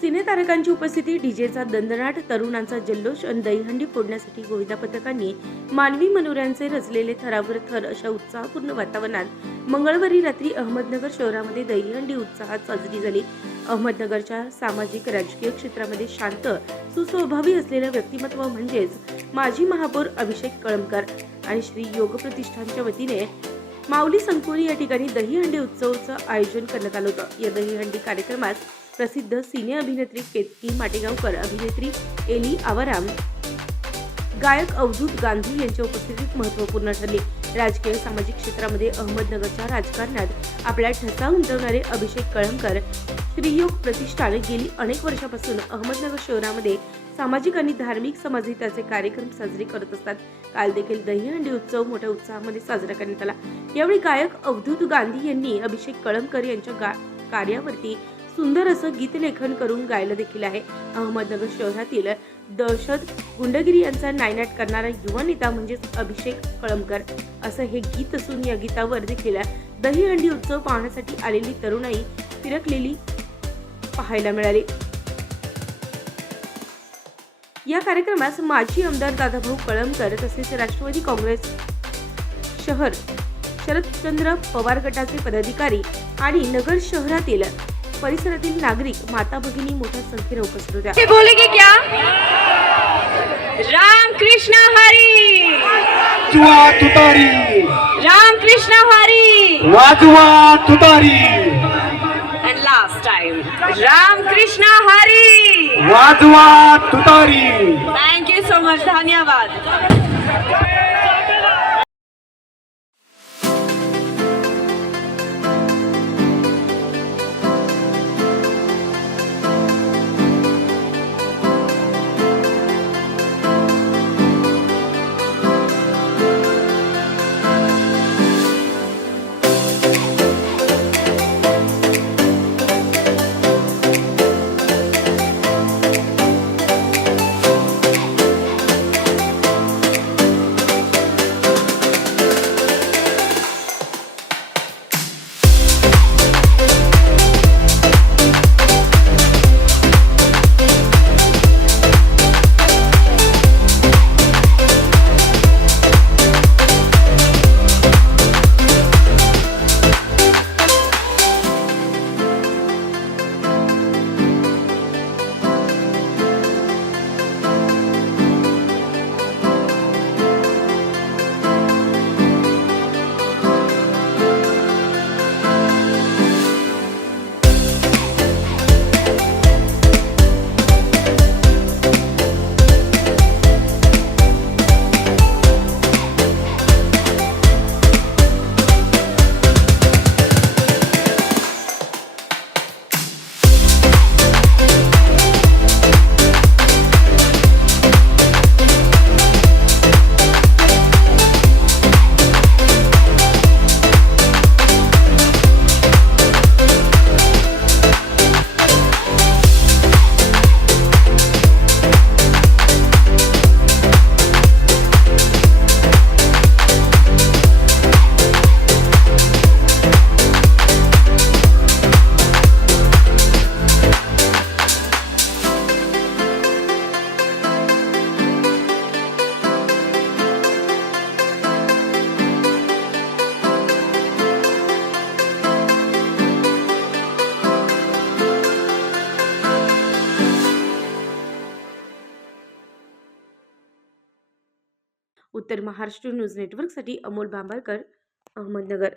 सिनेतारकांची उपस्थिती, डीजेचा दणदणाट, तरुणांचा जल्लोष आणि दहीहंडी फोडण्यासाठी गोविंदा पथकांनी मानवी मनोऱ्यांचे रचलेले थरावर थर अशा उत्साहपूर्ण वातावरणात मंगळवारी रात्री अहमदनगर शहरामध्ये दहीहंडी उत्साहात साजरी झाली. अहमदनगरच्या सामाजिक राजकीय क्षेत्रामध्ये शांत सुस्वभावी असलेलं व्यक्तिमत्व म्हणजेच माजी महापौर अभिषेक कळमकर आणि श्री योग प्रतिष्ठानच्या वतीने माऊली संकुल या ठिकाणी दहीहंडी उत्सवाचं आयोजन करण्यात आलं होतं. या दहीहंडी कार्यक्रमात प्रसिद्ध सिने अभिनेत्री केतकी माटेगावकर, अभिनेत्री एली आवाराम, गायक अवधूत गांधी यांच्या उपस्थितीत महत्त्वपूर्ण ठरली. राजकीय सामाजिक क्षेत्रामध्ये अहमदनगरच्या राजकारणात आपला ठसा उमटवणारे अभिषेक कळमकर श्रीयोग प्रतिष्ठान गेली अनेक वर्षापासून अहमदनगर शहरामध्ये सामाजिक आणि धार्मिक समाजहिताचे कार्यक्रम साजरे करत असतात. काल देखील दहीहंडी उत्सव मोठ्या उत्साहामध्ये साजरा करण्यात आला. यावेळी गायक अवधूत गांधी यांनी अभिषेक कळमकर यांच्या कार्यावरती सुंदर असं गीतलेखन करून गायलं देखील आहे. अहमदनगर शहरातील दहशत गुंडगिरी यांचा नायनाट करणारा युवा नेता म्हणजेच अभिषेक कळमकर असं हे गीत असून या गीतावर देखील दहीहंडी उत्सव पाहण्यासाठी आलेली तरुणाई फिरकलेली पाहायला मिळाली. या कार्यक्रमास माजी आमदार दादाभाऊ कळमकर तसेच राष्ट्रवादी काँग्रेस शहर शरदचंद्र पवार गटाचे पदाधिकारी आणि नगर शहरातील परिसरातील नागरिक, माता भगिनी मोठ्या संख्येने उपस्थित होत्या. बोलेंगे क्या? राम कृष्ण हरी, वाजवा तुतारी, राम कृष्ण हरी, वाजवा तुतारी, and last time Ram Krishna Hari, वाजवा तुतारी. थैंक यू सो मच, धन्यवाद. उत्तर महाराष्ट्र न्यूज नेटवर्कसाठी अमोल बांबारकर, अहमदनगर.